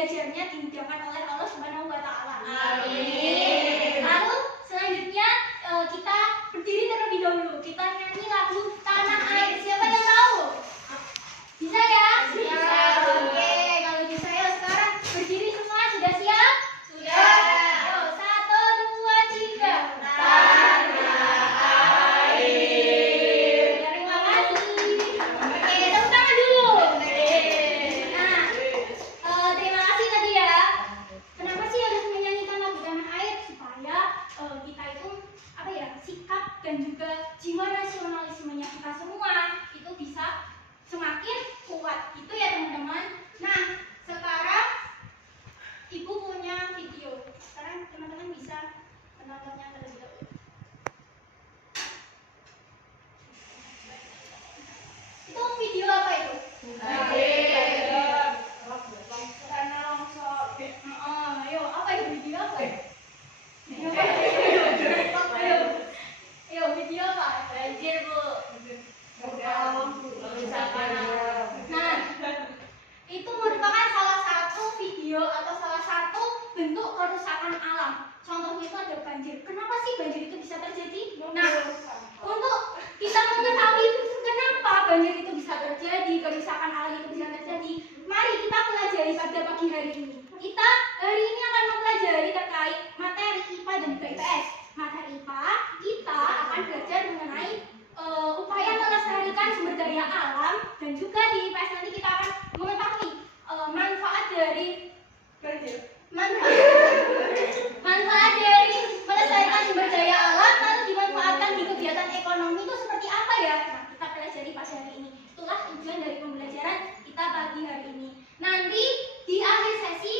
belajarnya dimudahkan oleh Allah Subhanahu wa Ta'ala. Amin. Lalu selanjutnya kita berdiri terlebih dahulu. Kita nyanyi lagu Tanah Air. Siapa yang tahu? Bisa ya? Bisa. Oke, kalau bisa ya sekarang berdiri semua. Sudah siap? Sudah. Ayo, 1, 2, 3. Tanah air. Terima kasih. Oke, tepuk tangan dulu. Nah, terima kasih tadi ya. Kenapa sih harus menyanyikan lagu Tanah Air? Supaya kita itu sikap dan juga jiwa nasionalismenya kita semua itu bisa semakin kuat. Itu ya teman-teman. Nah, sekarang Ibu punya video. Sekarang teman-teman bisa menontonnya terlebih dahulu. Itu video apa itu? Ayo, apa itu video apa? Video apa? Ayo, video apa? Banjir, Bu. Nah, itu merupakan salah satu video atau salah satu bentuk kerusakan alam. Contohnya itu ada banjir. Kenapa sih banjir itu bisa terjadi? Nah, untuk kita mengetahui kenapa banjir itu bisa terjadi, kerusakan alam itu bisa terjadi, mari kita pelajari pada pagi hari ini. Kita hari ini akan mempelajari terkait materi IPA dan juga IPS. Materi IPA, kita akan belajar mengenai upaya melestarikan sumber daya alam, dan juga di IPS nanti kita akan mengetahui manfaat dari manfaat dari melestarikan sumber daya alam, lalu dimanfaatkan di kegiatan ekonomi itu seperti apa ya? Nah, kita pelajari pada hari ini. Itulah tujuan dari pembelajaran kita pagi hari ini. Nanti di akhir sesi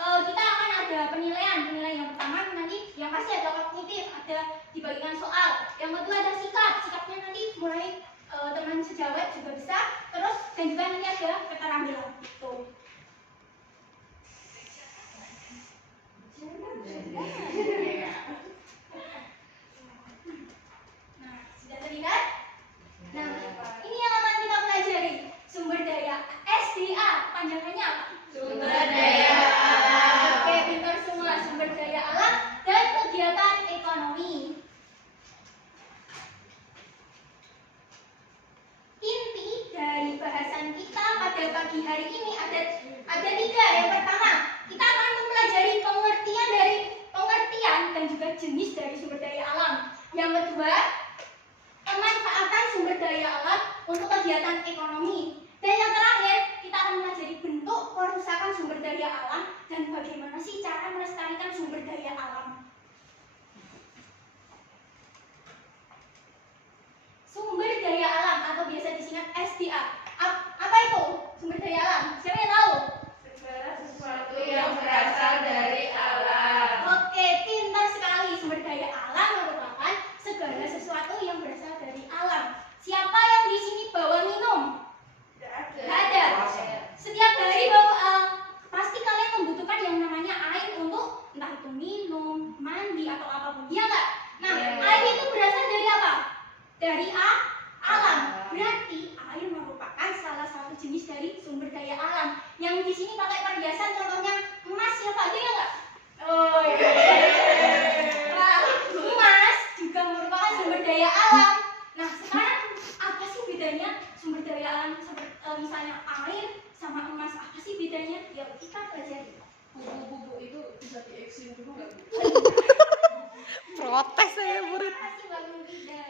kita akan ada penilaian. Penilaian yang pertama nanti yang pasti ada kognitif, ada dibagikan soal. Yang kedua ada sikap. Sikapnya nanti mulai teman sejawat juga bisa. Terus dan juga nanti ada keterampilan. Tuh. Nah, sudah terlihat? Nah, ini yang akan kita pelajari. Sumber daya SDA, panjangannya apa? Sumber daya alam. Oke, pintar semua. Sumber daya alam dan kegiatan ekonomi. Inti dari bahasan kita pada pagi hari ini ada 3. Yang pertama, kita akan mempelajari pengertian dan juga jenis dari sumber daya alam. Yang kedua, pemanfaatan sumber daya alam untuk kegiatan ekonomi. Dan yang terakhir, kita akan mempelajari bentuk kerusakan sumber daya alam dan bagaimana sih cara melestarikan sumber daya alam. Sumber daya alam atau biasa disingkat SDA. Apa itu sumber daya alam? Siapa yang tahu? Segala sesuatu yang berasal dari alam. Oke, pintar sekali. Sumber daya alam merupakan segala sesuatu yang berasal dari alam. Siapa yang di sini bawa minum? Tidak ada. Setiap hari pasti kalian membutuhkan yang namanya air untuk entah itu minum, mandi atau apapun. Iya nggak? Nah, air itu berasal dari apa? Dari alam. Berarti air merupakan salah satu jenis dari sumber daya alam. Yang di sini pakai perhiasan, contohnya emas, siapa aja ya nggak? Oh iya. Nah, emas juga merupakan sumber daya alam. Nah, sekarang apa sih bedanya sumber daya alam seperti misalnya air sama emas? Apa sih bedanya? Ya kita pelajari. Buku-buku itu bisa dieksin dulu nggak, Bu? Protes saya murid. Terima kasih Mbak Nurida.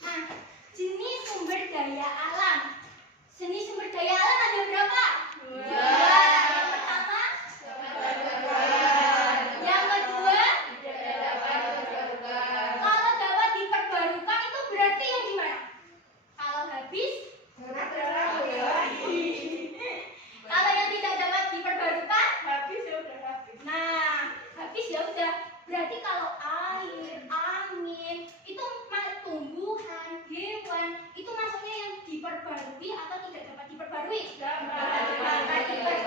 Nah, jenis sumber daya alam. Jenis sumber daya alam ada berapa? 2. Yang pertama, yang kedua, kalau dapat diperbarukan itu berarti yang gimana? Kalau habis, kalau yang tidak dapat diperbarukan, Habis ya udah habis. nah, habis ya udah. Berarti kalau air, angin, itu tumbuhan, hewan, itu masuknya yang diperbarui atau tidak dapat diperbarui? Dapat diperbarui.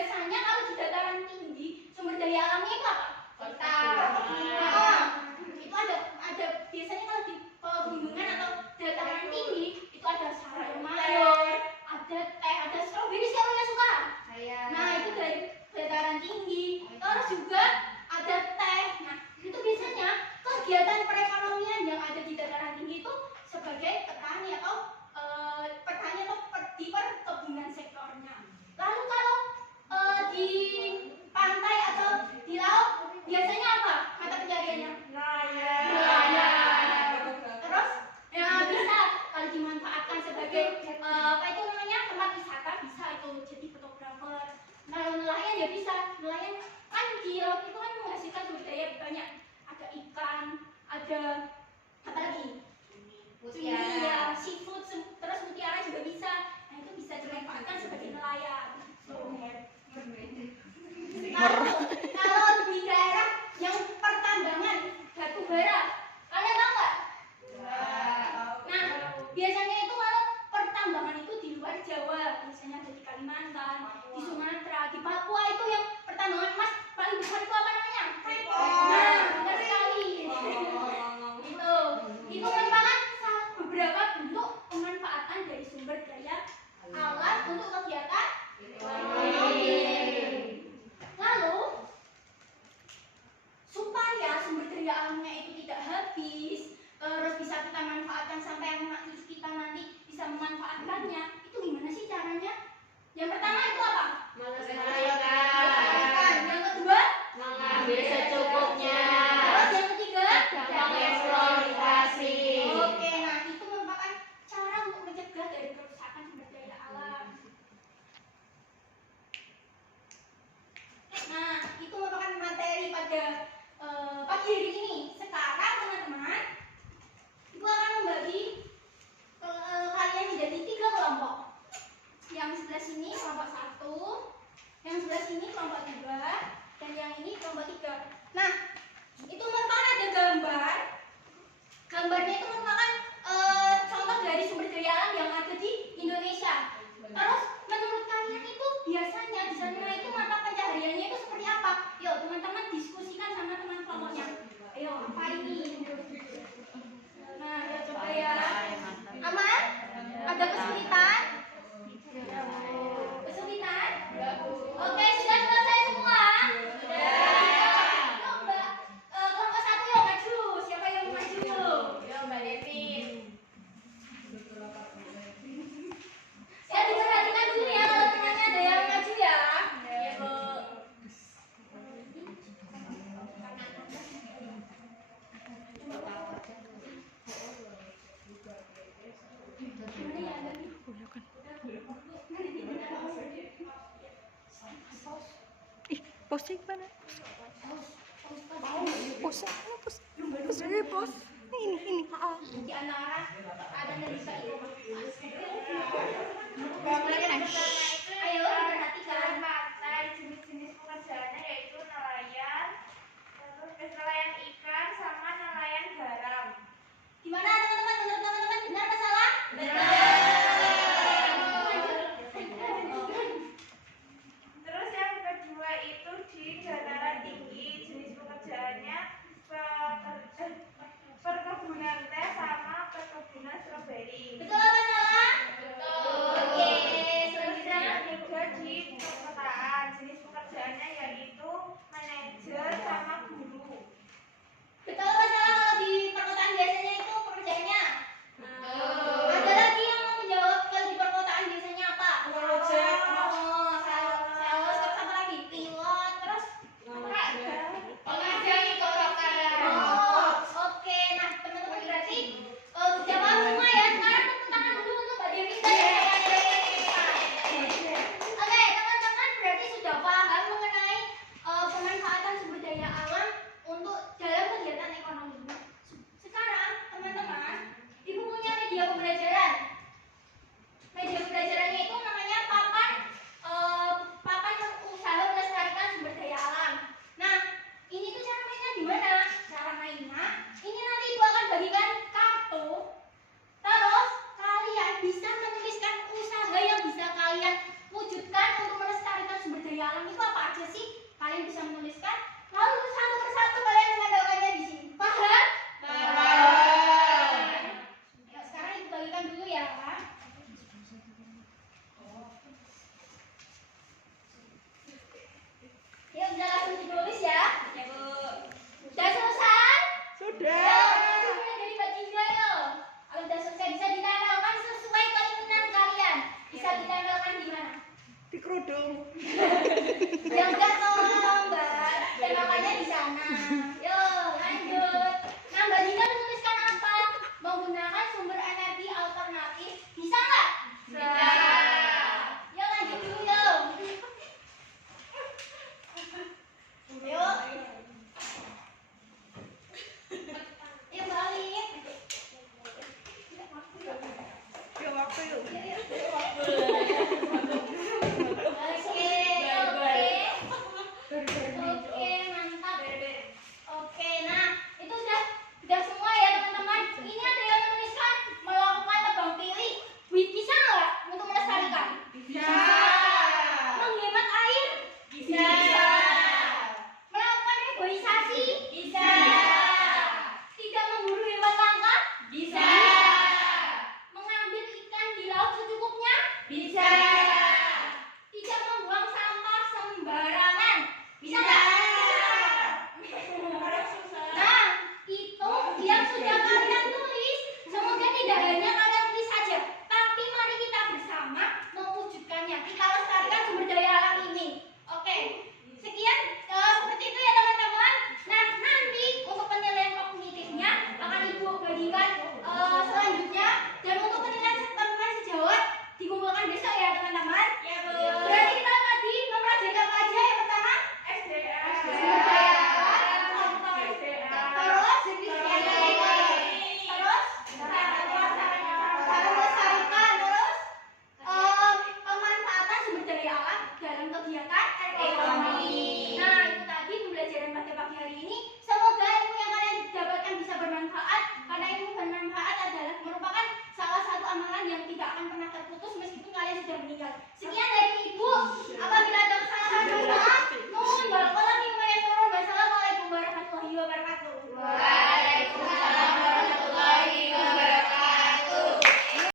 biasanya kalau di dataran tinggi sumber daya alamnya itu apa? Kota. Nah, itu ada biasanya kalau di pegunungan atau dataran tinggi itu ada sayur mayur, ada teh, ada stroberi. Siapa yang suka? Saya. Nah, itu dari dataran tinggi. Terus juga ada teh. Nah, itu biasanya kegiatan perekonomian yang ada di dataran tinggi itu sebagai petani atau di perkebunan sektornya. Lalu kalau di pantai atau di laut biasanya apa mata pencariannya? Nelayan. Terus ya bisa kalau dimanfaatkan sebagai apa itu namanya tempat wisata, bisa itu jadi fotografer. Kalau nelayan ya bisa, nelayan kan di laut itu kan menghasilkan sumber daya banyak, ada ikan, ada apa lagi? Mutiara. Seafood, terus mutiara juga bisa. Nah itu bisa dimanfaatkan sebagai nelayan. Kalau di daerah yang pertambangan batu bara, kalian tahu nggak? Nah, biasanya itu kalau pertambangan itu di luar Jawa, biasanya ada di Kalimantan, di Sumatera, di Papua itu yang pertambangan emas paling besar itu apa namanya? Nah, benar sekali. Itu merupakan beberapa bentuk pemanfaatan dari sumber daya alam untuk kegiatan ekonomi. Lalu supaya sumber daya alamnya itu tidak habis, terus bisa kita manfaatkan sampai anak cucu kita nanti bisa memanfaatkannya, itu gimana sih caranya? Yang pertama itu apa? Melestarikan. Yang kedua? Mengambil secukupnya. Terus yang ketiga? Mengeksploitasi. Oke, nah itu merupakan cara untuk mencegah dari kerusakan sumber daya alam. Nah, itu merupakan materi pada pagi hari ini. Sekarang teman-teman, ibu akan membagi kalian menjadi 3 kelompok. Yang sebelah sini kelompok 1, yang sebelah sini kelompok 2, dan yang ini kelompok 3. Nah, itu merupakan ada gambar. Gambarnya itu merupakan contoh dari sumber daya alam yang ada di Indonesia. Terus menurut kalian itu biasanya di sana itu mata pencahariannya itu seperti apa? Yuk teman-teman diskusikan sama teman kelompoknya. Ayo apa ini? Nah ya coba ya. Aman? Ada kesulitan? Kesulitan? Oke sudah selesai semua? Yuk mbak kelompok 1 yuk maju. Siapa yang mau maju? Yo, Mbak Devin. Ya diperhatikan dulu ya kalau temannya ada yang maju ya. Iya, Bu. Gimana ya Mbak? Posnya gimana? Pos. Ini. Di antara ada dan bisa itu. Ayo perhatikan. Pantai jenis-jenis pekerjaannya yaitu nelayan, terus nelayan ikan sama nelayan garam. Gimana teman-teman? Menurut teman-teman benar apa salah? Terus yang kedua itu di dataran tinggi jenis pekerjaannya perkebunan teh sama perkebunan stroberi. Betul apa salah? Betul. Oke, Terus selanjutnya. yang ketiga di Jangan tolong Mbak. Tembakannya di sana. Yuk, lanjut. Nah, Mbak Dina menuliskan apa? Menggunakan sumber energi alternatif. Bisa nggak? Bisa. Yuk, lanjut dulu yuk. Yuk. Yuk, balik. Yuk waktu yuk. Oke, mantap. Oke, nah itu udah semua ya teman-teman. Ini ada yang menuliskan melakukan tebang pilih. Bisa nggak untuk melestarikan? Bisa. Menghemat air? Bisa. Melakukan reboisasi? Bisa. Tidak memburu hewan langka? Bisa. Mengambil ikan di laut secukupnya? Bisa. Tidak membuang sampah sembarangan? Bisa nggak? Nah, itu yang sudah kalian tulis. Semoga tidak hanya kalian tulis saja, tapi mari kita bersama mewujudkannya. Kita lestarikan sumber daya alam ini. Oke, sekian seperti itu ya teman-teman. Nah, nanti untuk penilaian kognitifnya akan Ibu bagikan selanjutnya. Dan untuk penilaian teman sejawat dikumpulkan besok ya teman-teman. Ya, Bu. Berarti kita tadi mempelajari apa aja? Yang pertama, SDA. sumber daya alam. Contoh SDA. Terus, cara melestarikan, terus pemanfaatan sumber daya alam dalam kegiatan ekonomi. Nah, itu tadi pembelajaran pada pagi hari ini. Semoga ilmu yang kalian dapatkan bisa bermanfaat, karena ilmu bermanfaat adalah merupakan salah satu amalan yang tidak akan pernah terputus meskipun kalian sudah meninggal. Sekian dari